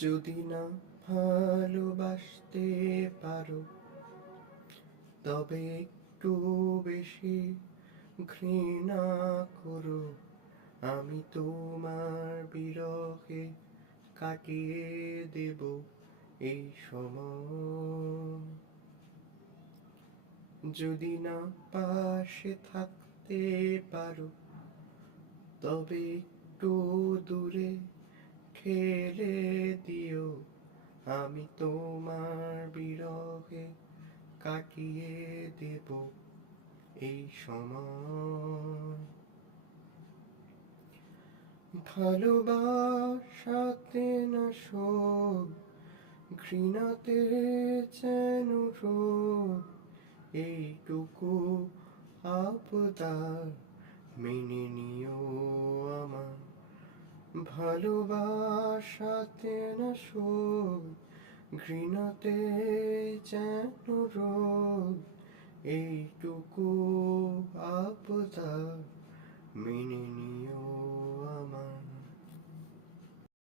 যদি না ভালোবাসতে পারো তবে একটু বেশি ঘৃণা করো। আমি তোমার বিরহে কাটিয়ে দেব এই সময়। যদি না পাশে থাকতে পারো তবে একটু দূরে ঠেলে দিও। আমি তোমার বিরহে কাটিয়ে দেব এই সময়। ভালোবাসাতে না শোক, ঘৃণাতে যেন রোগ। এইটুকু আবদার মেনে নিও আমার। ভালোবাসাতে না শোক, ঘৃণাতে যেন রোগ। এইটুকু আবদার মেনে নিও।